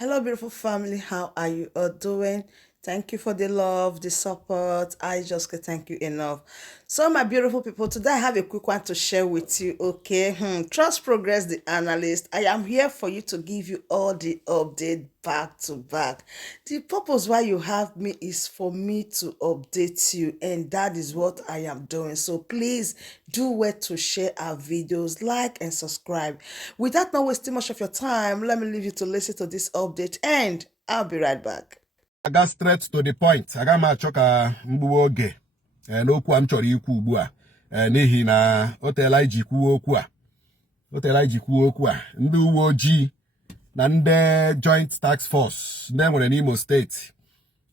Hello, beautiful family. How are you all doing? Thank you for the love, the support. I just can't thank you enough. So, my beautiful people, today I have a quick one to share with you. Okay, Trust Progress, the analyst. I am here for you to give you all the update back to back. The purpose why you have me is for me to update you, and that is what I am doing. So please do well to share our videos, like and subscribe. Without not wasting much of your time, let me leave you to listen to this update, and I'll be right back. Aga straight to the point. Aga m achọ ka mgbuwe oge n'okwu a m chọrọ ikwu ugbu a n'ihi na o teela iji kwuo okwu a ndị uwe ojii na ndị joint task force ndị nwere n'Imo steeti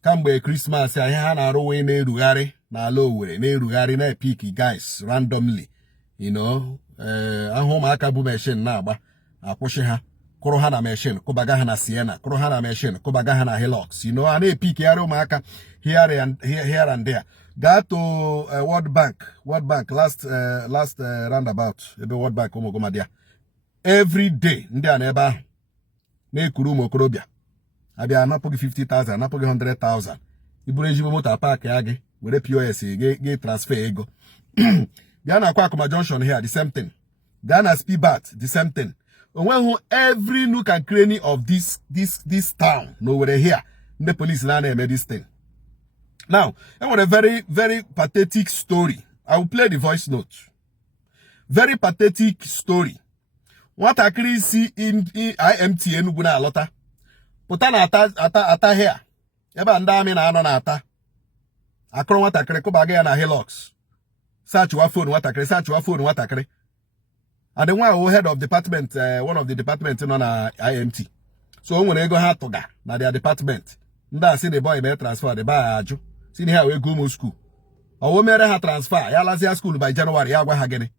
kamgbe Christmas ahịa ha na-arụ wee na-erugharị n'ala Owerri na-erugharị na-epik guys randomly ahụ ụmụaka bụ machine na-agba akwụsị ha kụrụ ha na machine kụbaga ha na Sienna kụrụ ha na machine kụbaga ha na Hilux a na-epik yarị ụmụaka here and there. Gaa to World Bank last roundabout ebe World Bank ụmụgomadia every day ndị a na ebe ahụ na-ekuru ụmụ okorobịa abịa anapụ gị 50,000 anapụ gị 100,000 iburu ezigbo moto paakị ya gị were POS gị transfer ego bịa na Akwa Junction here the same thing, gaa na Speedbat the same thing. Onweghị every nook and cranny of this town nowhere here ndị police na-eme this thing. Now, I want a very, very pathetic story. I will play the voice note. Very pathetic story. What I can see in IMT Enugu na alota. Puta na ata here. Eba ndami na ano na ata. Akron watakre ko bagay na Hilux. Search wa phone watakre. And the one who head of department, one of the departments in na IMT. So when they go ha toga na their department. Nda see the boy be transfer the ba aju. See here we go school. Owo mere ha transfer ya lazia school by January ya gwa ha gini.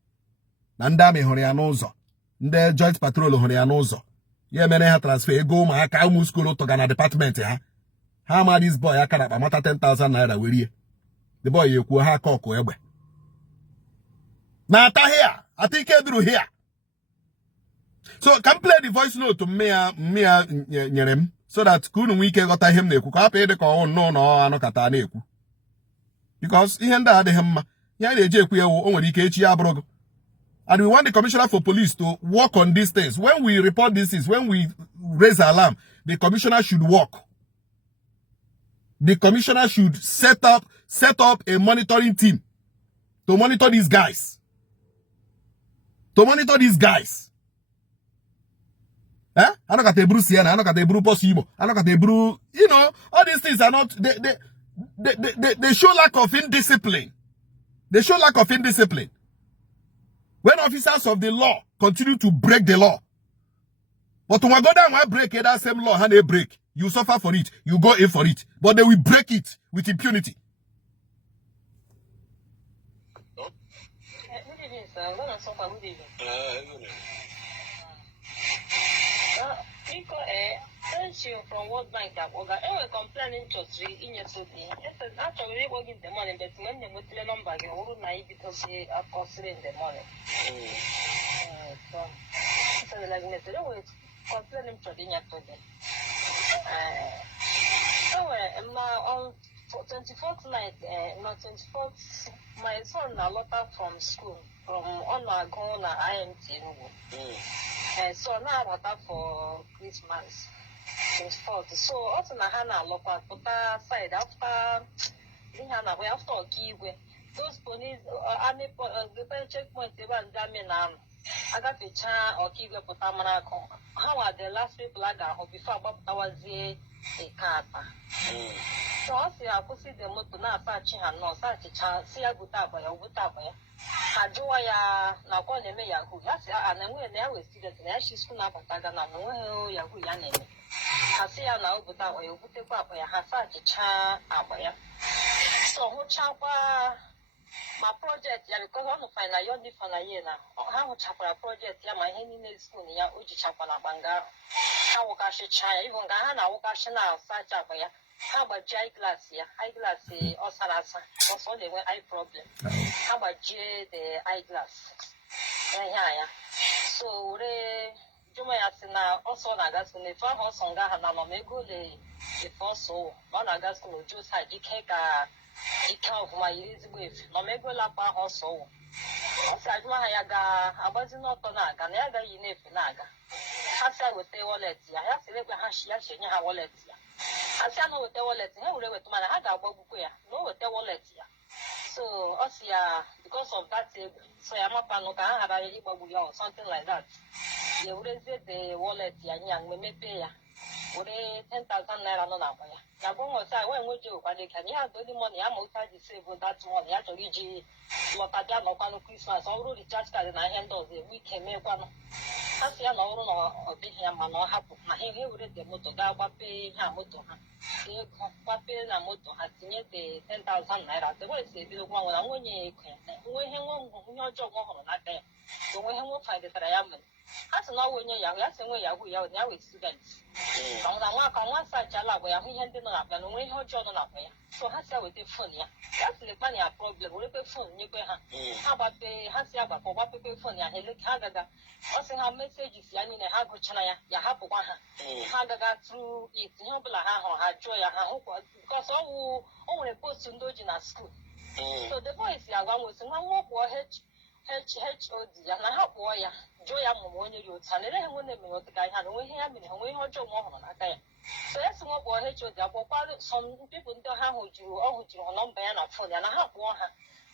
Na ndami hụrụ ya n'ụzọ. Ndị joint patrol hụrụ ya n'ụzọ. Ya mere ha transfer ego ụmụaka ụmụ school toga na department ha. Ha ma this boy aka na mata 10,000 naira werie. The boy ekwu ha aka ọkụ egbe. Na ata here, I think eduru here. So can play the voice note to me nyerem so that kunu nwike ghọta ihe m na-ekwu ka hapụ ịdị ka ọnwụ nnọọ na anọkata na-ekwu. Because ihe ndị adịghị mma ya na-eji ekwu ewu o nwere ike echi ya abụrụ. And we want the commissioner for police to work on these things. When we report these things, when we raise alarm, the commissioner should work. The commissioner should set up a monitoring team to monitor these guys. Eh? I don't got a Bruce Sienna, I don't got a Bruce Possible, I don't got a Bruce, all these things are not, they show lack of indiscipline. They show lack of indiscipline. When officers of the law continue to break the law, but when go down and break that same law, and they break, you suffer for it, you go in for it, but they will break it with impunity. Good evening, sir. Good evening. Since you from World Bank, we're complaining to three in your city. Actually, we're working the money, but when you put the number, you will not because they are considering the money. So, like me, we're complaining to the young today. So, on 24th night, my 24th, my son, a letter from school, from on our go na IMT. So now I got for Christmas 24th. So also na hana lokwa puta side after those police army the checkpoint they were damn na I got the chan or keep the putamana. How are the last people I got before about was a kapa. So I see I could see the motor now searching and no such a chance see a good up or good up. Hajoya na kwa neme Yahoo. Yasi anamwe na we see that na she's kuna pataga na no Yahoo ya neme. Hasi ya na obuta o yobute kwa ya hasa chicha abaya. So ho chapa my project ya because one final year di final year na. Ha ho chapa project ya my heni na school ni ya oji chapa na banga. Ha wo ka shi cha even ga ha na wo ka shi na sa chapa ya. How about eyeglass here? Eyeglass or salasa. Also they were eye problem. How about the eyeglass? Yeah. So Juma Yasina also Nagasco, if I was on Gahana, no Mego, if also one Nagasco, just had Jika, of my easy with, no Mego Lapa also. Sajma Hayaga, I was not on Naga, Naga, Naga. As I would say, wallet, I have to let Hashia, wallet. As I know with the wallet, I will let my Haga, no with the wallet. So, Osia, because of that, so I'm up and look at or something like that. They would say the wallet, young, we may pay. Would 10,000 naira on our way. Yabon was I went with you, but they can have the money. I'm outside the save with that money. Actually, what I done on Christmas, already just got in my hand of the week came in one. As you know, or be him and not happen. My hair would the motor, pay Hamoto. Papi and motor has near the 10,000 naira. The way they do one when you can. We have one job on that day. So we have find the diamond. As now when you're young, yes, and we are now with students. On one side, we are handing up and we have John up there. So has with the phone. That's the money problem. We pay phone. You pay her. How about the Hasiaba for what people phone? He look Hagaga. Also, her messages, Yanin and Hago China, Yahabu Hagaga through it, Nobla her joy, because all only post to Dojin at school. So the boys, Yagan was one more boy, HOD, and I have boy, Joy, when you use and then when they know the guy had only him and we heard your more on that. So that's one boy, HOD, some people don't have you or you on non ban of phone, and I have one.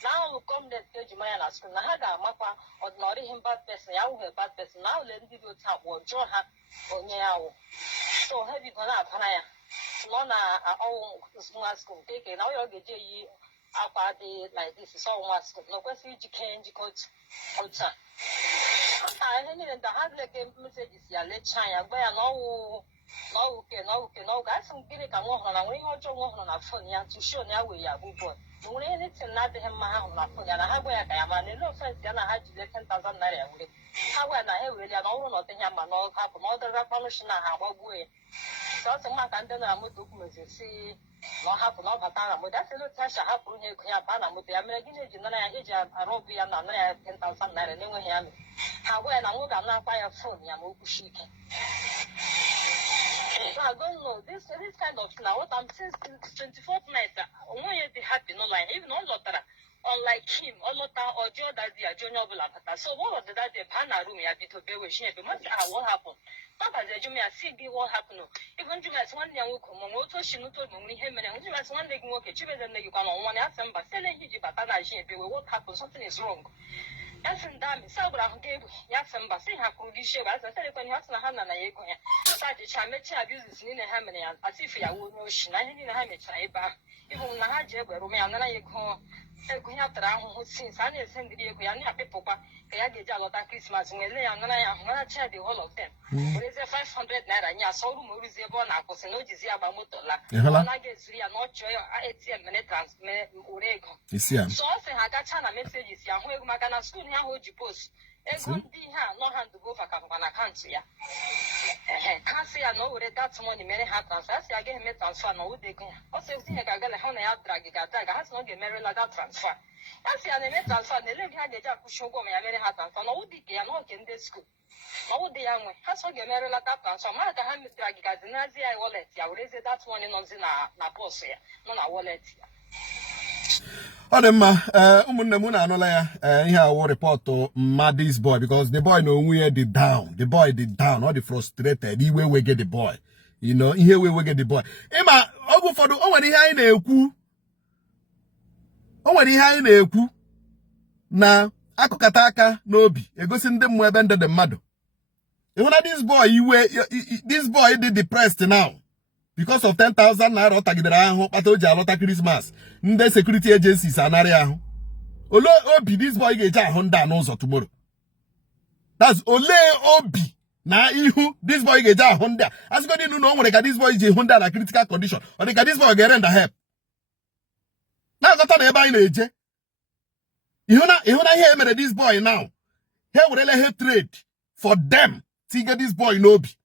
Now come the stage man at school. I had a mapper or not him bad person. I will have bad person. Now let me go tap or draw her or now. So heavy gone up, Hanaya. Nona, our own small school. Take it now. You'll get you up at the like this is all one school. No question you can't go outside. I ended in the hard like messages. Yeah, let China. Where no. No, guys, some big and walk on a wing or walk on a phone to show now we are good boy. No, anything not him on a phone and I have where I am and no offense, and I had to let 10,000 naira. However, I have really an old not him and all happen, all the revolution I have way. So, some mark and then I would documents and see what happened over time. That's a little cash I have put here, Kayapana with the American agent, and I age a Robbie and I 10,000 naira. Never hear me. However, I would not buy a phone, Yamukushika. I don't know. This kind of now what I'm saying since 24th night, when you be happy, no line, even on Lotara, unlike him, or Lota or Joe that they are junior Bulapata. So what was that the Pana room had to be with him? What happened? Papa said, Jimmy, I see what happened. Even Jimmy as one young woman, also she not told me him and Jimmy as one day walk, cheaper than you can on one ask them, but selling you, but what happened? Something is wrong. That's in damn Sabra gave Yassam Bassi, how could you share as I said when you have Hana Yakoya. Such a Chamecha abuses in a hammer as if you would know she, I didn't have it. Even Nahaja, Romeo, and I call Equinatra, who since I send the Equiana people, Kayagija, Christmas, when they are not a child, the whole of them. There is a 500 naira, and so movies the one I was no Jizia Bamutola. I guess we are not sure ATM minute Urego. So I got China messages, Yahoo Magana school here, hold you post. No hand to go for Campana country. Can't say I know that's money many have transfers. I get me transfer. No, they can also think I got a honey out drag. Has not get married like that transfer. That's the enemy transfer. The lady had the jack show me. I many have transfer. No, they are not in this school. No, the young one has not get married like that transfer. My hand drag as Nazi I wallet. I will say that's money not in a post here. No, I wallet. Odemma, umunne mu na anola ya ihe awo report to Maddy's boy because the boy no we did down. The boy did down, all the frustrated. He we get the boy. You know, here we get the boy. Ema, ogu fodu o nwere ihe anyị na-ekwu. O nwere ihe anyị na-ekwu na akụkata aka n'obi egosi ndị mmụọ ebe ndị mmadụ. You know this boy did depressed now. Because of 10,000 naira tagidere ahụ kpata o ji alọta Christmas. Ndị security agencies anarị ahụ. Ole obi this boy ga-eji ahụ ndị a n'ụzọ tomorrow. That's ole obi na ihu this boy ga-eji ahụ ndị a. Asịgodị nụ na o nwere ka this boy ji hụ ndị a na critical condition. Ọ dị ka this boy ga-ere nda help. Na-agọta na ebe anyị na-eje. Ịhụ na ihe emere this boy now. Ha werele hatred for them. Tige this boy n'obi.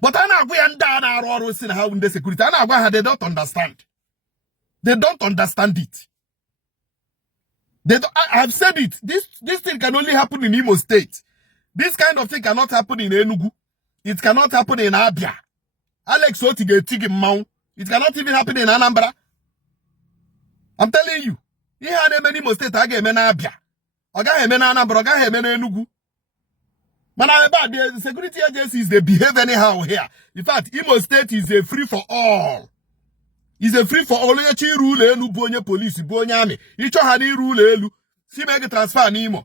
But I know where and how in the security. I know why they don't understand. They don't understand it. I've said it. This thing can only happen in Imo State. This kind of thing cannot happen in Enugu. It cannot happen in Abia. Alex Otige Tigimau. It cannot even happen in Anambra. I'm telling you. Here are many most states again Abia. Oga Hemena Anambra, Oga Hemena Enugu. Man, the security agencies, they behave anyhow here. In fact, Imo State is a free for all. It's a free for all. Echi rule elu bonye police, bonye army. Icho hani rule elu. Si make transfer n'Imo.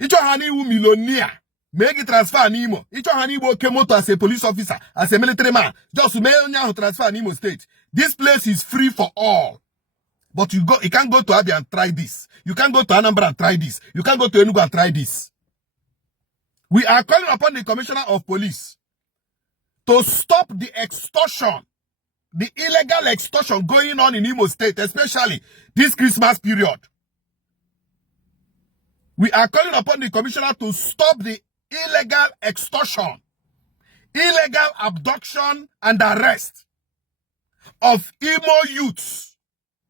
Icho hani u millionaire. Make transfer n'Imo. Icho hani wo kemoto as a police officer, as a military man. Just to make transfer n'Imo State. This place is free for all. But you can't go to Abia and try this. You can't go to Anambra and try this. You can't go to Enugu and try this. We are calling upon the Commissioner of Police to stop the extortion, the illegal extortion going on in Imo State, especially this Christmas period. We are calling upon the Commissioner to stop the illegal extortion, illegal abduction and arrest of Imo youths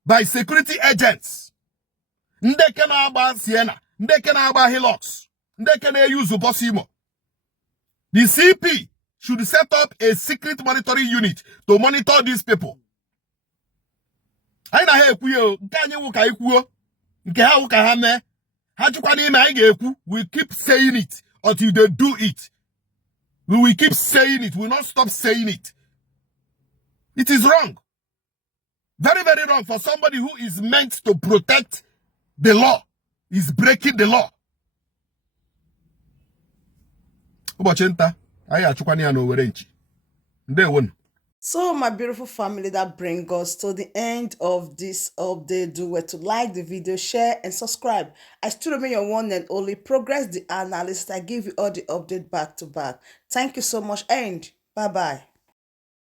by security agents. Ndeke na agba Siena, ndeke na agba Hilux, ndeke na use Bosimo. The CP should set up a secret monitoring unit to monitor these people. Aina he ekuyo, nke anyi wuka ekuyo, nke ha wuka ha me. Ha chukwa n'ime anyị ga-ekwu. We keep saying it until they do it. We will keep saying it. We will not stop saying it. It is wrong. Very, very wrong for somebody who is meant to protect the law. Is breaking the law. So my beautiful family, that brings us to the end of this update. Do well to like the video, share and subscribe. I still remain your one and only Progress the Analyst. I give you all the update back to back. Thank you so much and bye bye.